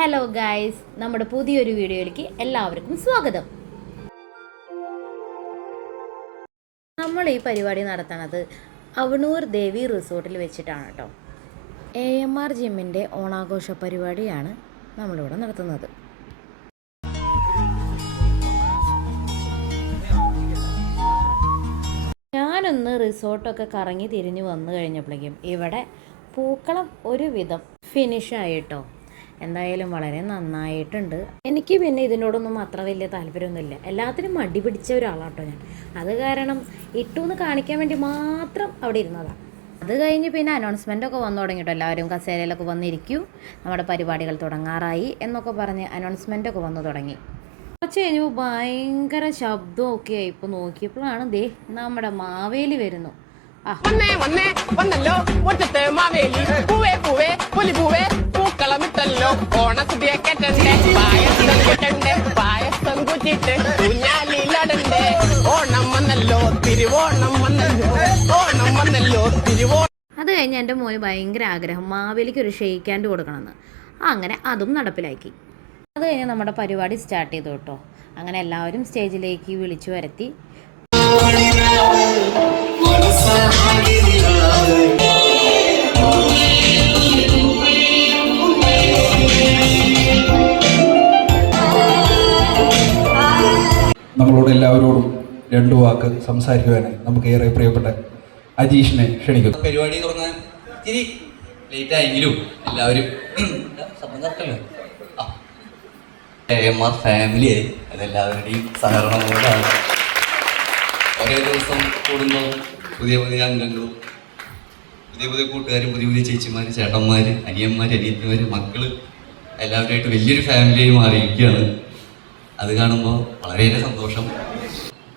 Hello guys, നമ്മുടെ പുതിയൊരു വീഡിയോയിലേക്ക് എല്ലാവർക്കും സ്വാഗതം. നമ്മൾ ഈ പരിപാടി നടത്തുന്നത് അവണൂർ ദേവി റിസോർട്ടിൽ വെച്ചിട്ടാണ് കേട്ടോ. AMR ജിമ്മിൻ്റെ ഓണാഘോഷ പരിപാടിയാണ് നമ്മളിവിടെ നടത്തുന്നത്. ഞാനൊന്ന് റിസോർട്ടൊക്കെ കറങ്ങി തിരിഞ്ഞ് വന്നു കഴിഞ്ഞപ്പോഴേക്കും ഇവിടെ പൂക്കളം ഒരുവിധം ഫിനിഷായിട്ടോ. എന്തായാലും വളരെ നന്നായിട്ടുണ്ട്. എനിക്ക് പിന്നെ ഇതിനോടൊന്നും അത്ര വലിയ താല്പര്യമൊന്നുമില്ല. എല്ലാത്തിനും മടി പിടിച്ച ഒരാളാട്ടോ ഞാൻ. അത് കാരണം ഇട്ടുന്ന് കാണിക്കാൻ വേണ്ടി മാത്രം അവിടെ ഇരുന്നതാണ്. അത് കഴിഞ്ഞ് പിന്നെ അനൗൺസ്മെൻ്റൊക്കെ വന്നു തുടങ്ങിയിട്ടോ. എല്ലാവരും കസേരയിലൊക്കെ വന്നിരിക്കും, നമ്മുടെ പരിപാടികൾ തുടങ്ങാറായി എന്നൊക്കെ പറഞ്ഞ് അനൗൺസ്മെൻ്റൊക്കെ വന്നു തുടങ്ങി. കുറച്ച് കഴിഞ്ഞപ്പോൾ ഭയങ്കര ശബ്ദമൊക്കെ ആയി. ഇപ്പോൾ നോക്കിയപ്പോഴാണ് ദേ നമ്മുടെ മാവേലി വരുന്നു. അത് കഴിഞ്ഞ് എൻ്റെ മോന് ഭയങ്കര ആഗ്രഹം മാവേലിക്ക് ഒരു ഷെയ്ക്ക് ഹാൻഡ് കൊടുക്കണമെന്ന്. അങ്ങനെ അതും നടപ്പിലാക്കി. അത് കഴിഞ്ഞ് നമ്മുടെ പരിപാടി സ്റ്റാർട്ട് ചെയ്തു കേട്ടോ. അങ്ങനെ എല്ലാവരും സ്റ്റേജിലേക്ക് വിളിച്ചു വരുത്തി. നമ്മളോട് എല്ലാവരോടും രണ്ടു വാക്ക് സംസാരിക്കുവാനായി നമുക്ക് ഏറെ പ്രിയപ്പെട്ട അജീഷിനെ ക്ഷണിക്കുന്നു. പരിപാടി തുടങ്ങാൻ ഇത്തിരി ലേറ്റ് ആയെങ്കിലും എല്ലാവരും AMR ഫാമിലിയായി, അതെല്ലാവരുടെയും സഹകരണം കൊണ്ടാണ്. ഓരോ ദിവസം കൂടുമ്പോൾ പുതിയ പുതിയ അംഗങ്ങളും പുതിയ പുതിയ കൂട്ടുകാരും പുതിയ പുതിയ ചേച്ചിമാർ, ചേട്ടന്മാർ, അനിയന്മാർ, അനിയത്തിമാർ, മക്കൾ എല്ലാവരുമായിട്ട് വലിയൊരു ഫാമിലിയായി മാറിയിരിക്കുകയാണ്. അത് കാണുമ്പോൾ വളരെയേറെ സന്തോഷം.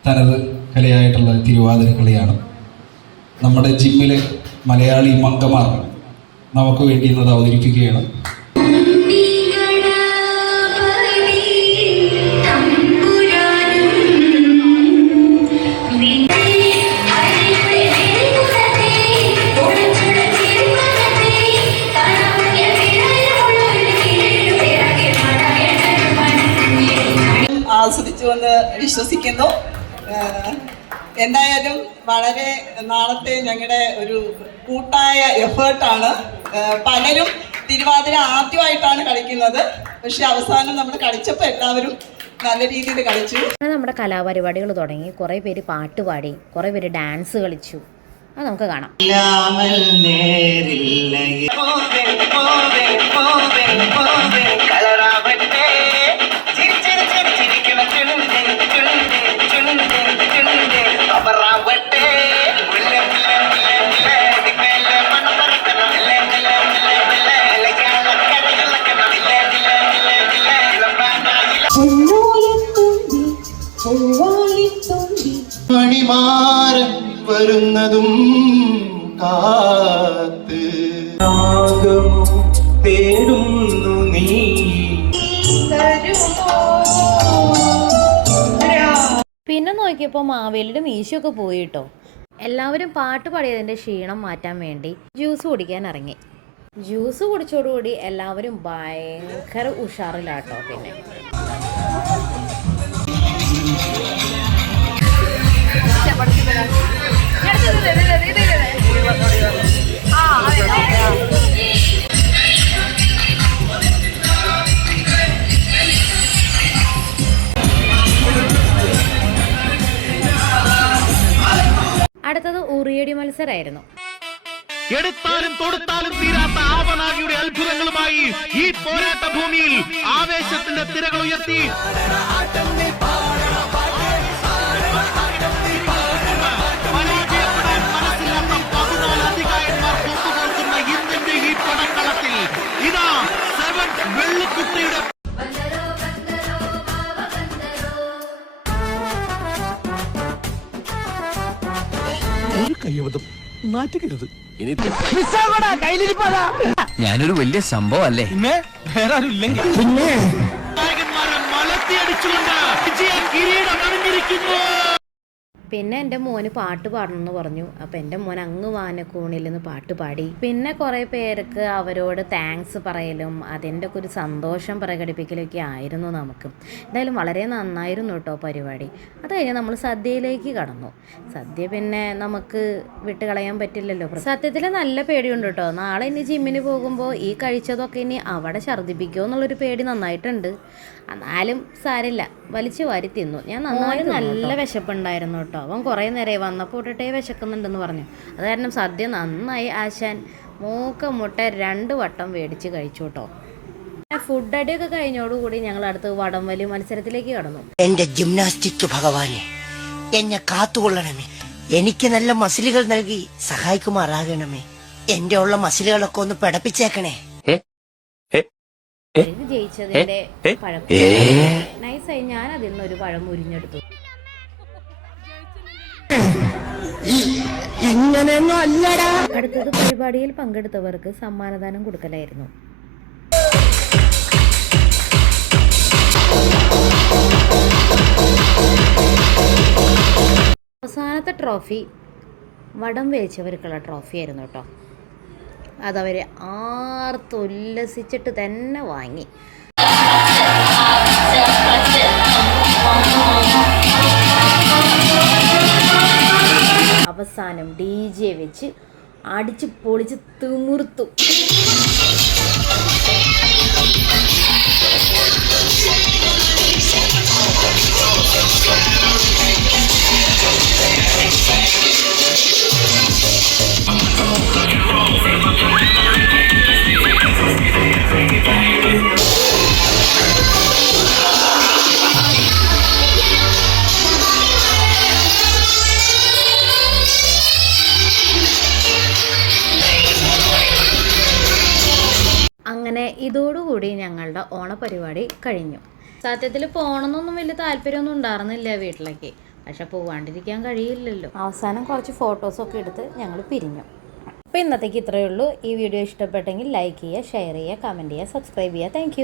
തനത് കലയായിട്ടുള്ള തിരുവാതിര കളിയാണ്. നമ്മുടെ ജിമ്മിലെ മലയാളി മംഗമാർ നമുക്ക് വേണ്ടി ഇന്നത് അവതരിപ്പിക്കുകയാണ്. ആസ്വദിച്ചുവെന്ന് വിശ്വസിക്കുന്നു. എന്തായാലും വളരെ നാളത്തെ ഞങ്ങളുടെ ഒരു കൂട്ടായ എഫേർട്ടാണ്. പലരും തിരുവാതിര ആദ്യമായിട്ടാണ് കളിക്കുന്നത്, പക്ഷെ അവസാനം നമ്മൾ കളിച്ചപ്പോൾ എല്ലാവരും നല്ല രീതിയിൽ കളിച്ചു. നമ്മുടെ കലാപരിപാടികൾ തുടങ്ങി. കുറേ പേര് പാട്ട് പാടി, കുറേ പേര് ഡാൻസ് കളിച്ചു. അത് നമുക്ക് കാണാം. മണിമാരൻ വരുന്നതും കാത്ത് തേടുന്നു നീ. പിന്നെ നോക്കിയപ്പോൾ മാവേലിയുടെ മീശയൊക്കെ പോയിട്ടോ. എല്ലാവരും പാട്ട് പാടിയതിൻ്റെ ക്ഷീണം മാറ്റാൻ വേണ്ടി ജ്യൂസ് കുടിക്കാൻ ഇറങ്ങി. ജ്യൂസ് കുടിച്ചോടുകൂടി എല്ലാവരും ഭയങ്കര ഉഷാറിലാട്ടോ. പിന്നെ അടുത്തത് ഉറിയടി മത്സരമായിരുന്നു. എടുത്താലും തൊടുത്താലും തീരാത്ത ആവനാഴിയുടെ അത്ഭുതങ്ങളുമായി ഈ പോരാട്ട ഭൂമിയിൽ ആവേശത്തിന്റെ തിരകൾ ഉയർത്തി പരാജയപ്പെടാൻ മനസ്സില്ലാത്ത 14 അധികായന്മാർ കൊണ്ടുപോകുന്ന ഇന്ത്യന്റെ ഈ പടക്കളത്തിൽ ഇതാ 7 വെള്ളിക്കുട്ടിയുടെ ഒരു കയ്യബദ്ധം നാറ്റുകരുത്. ഞാനൊരു വലിയ സംഭവം അല്ലേ? വേറെ ആരും ഇല്ലെങ്കിൽ നായകന്മാരെ മലത്തിയടിച്ചുകൊണ്ട് വിജയ കിരീടം അണിഞ്ഞിരിക്കുന്നു. പിന്നെ എൻ്റെ മോന് പാട്ട് പാടണമെന്ന് പറഞ്ഞു. അപ്പോൾ എൻ്റെ മോൻ അങ്ങ് വാനക്കൂണിൽ നിന്ന് പാട്ട് പാടി. പിന്നെ കുറേ പേർക്ക് അവരോട് താങ്ക്സ് പറയലും അതിൻ്റെ ഒക്കെ ഒരു സന്തോഷം പ്രകടിപ്പിക്കലൊക്കെ ആയിരുന്നു നമുക്ക്. എന്തായാലും വളരെ നന്നായിരുന്നു കേട്ടോ പരിപാടി. അത് കഴിഞ്ഞ് നമ്മൾ സദ്യയിലേക്ക് കടന്നു. സദ്യ പിന്നെ നമുക്ക് വിട്ട് കളയാൻ പറ്റില്ലല്ലോ. സത്യത്തിൽ നല്ല പേടിയുണ്ട് കേട്ടോ. നാളെ ഇനി ജിമ്മിന് പോകുമ്പോൾ ഈ കഴിച്ചതൊക്കെ ഇനി അവിടെ ഛർദ്ദിപ്പിക്കുമോ എന്നുള്ളൊരു പേടി നന്നായിട്ടുണ്ട്. എന്നാലും സാരില്ല, വലിച്ചു വാരി തിന്നു. ഞാൻ നന്നായി നല്ല വിശപ്പുണ്ടായിരുന്നു കേട്ടോ. അവൻ കുറേ നേരമായി വന്നപ്പോൾ തൊട്ടേ വിശക്കുന്നുണ്ടെന്ന് പറഞ്ഞു. അത് കാരണം സദ്യ നന്നായി ആശാൻ മുട്ട 2 വട്ടം മേടിച്ച് കഴിച്ചു കേട്ടോ. ഫുഡ് അടിയൊക്കെ കഴിഞ്ഞോടുകൂടി ഞങ്ങൾ അടുത്ത് വടംവലി മത്സരത്തിലേക്ക് കടന്നു. എന്റെ ജിംനാസ്റ്റിക് ഭഗവാനെ, എന്നെ കാത്തുകൊള്ളണമേ. എനിക്ക് നല്ല മസിലുകൾ നൽകി സഹായിക്കുമാറാകണമേ. എന്റെ ഉള്ള മസിലുകളൊക്കെ ഒന്ന് പിടപ്പിച്ചേക്കണേ. ജയിച്ചതിന്റെ പഴം നൈസായി ഞാൻ അതിൽ നിന്നൊരു പഴം ഉരിഞ്ഞെടുത്തു. അടുത്തത് പരിപാടിയിൽ പങ്കെടുത്തവർക്ക് സമ്മാനദാനം കൊടുക്കലായിരുന്നു. അവസാനത്തെ ട്രോഫി വടം വേവിച്ചവർക്കുള്ള ട്രോഫി ആയിരുന്നു കേട്ടോ. അതവർ ആർത്തുല്ലസിച്ചിട്ട് തന്നെ വാങ്ങി. അവസാനം DJ വെച്ച് അടിച്ച് പൊളിച്ച് തിമിർത്തു. അങ്ങനെ ഇതോടുകൂടി ഞങ്ങളുടെ ഓണപരിപാടി കഴിഞ്ഞു. സത്യത്തിൽ പോകണമെന്നൊന്നും വലിയ താല്പര്യമൊന്നും ഉണ്ടായിരുന്നില്ല വീട്ടിലേക്ക്. പക്ഷെ പോവാണ്ടിരിക്കാൻ കഴിയില്ലല്ലോ. അവസാനം കുറച്ച് ഫോട്ടോസൊക്കെ എടുത്ത് ഞങ്ങൾ പിരിഞ്ഞു. അപ്പോൾ ഇന്നത്തേക്ക് ഇത്രയേ ഉള്ളൂ. ഈ വീഡിയോ ഇഷ്ടപ്പെട്ടെങ്കിൽ ലൈക്ക് ചെയ്യുക, ഷെയർ ചെയ്യുക, കമൻറ്റ് ചെയ്യുക, സബ്സ്ക്രൈബ് ചെയ്യുക. താങ്ക്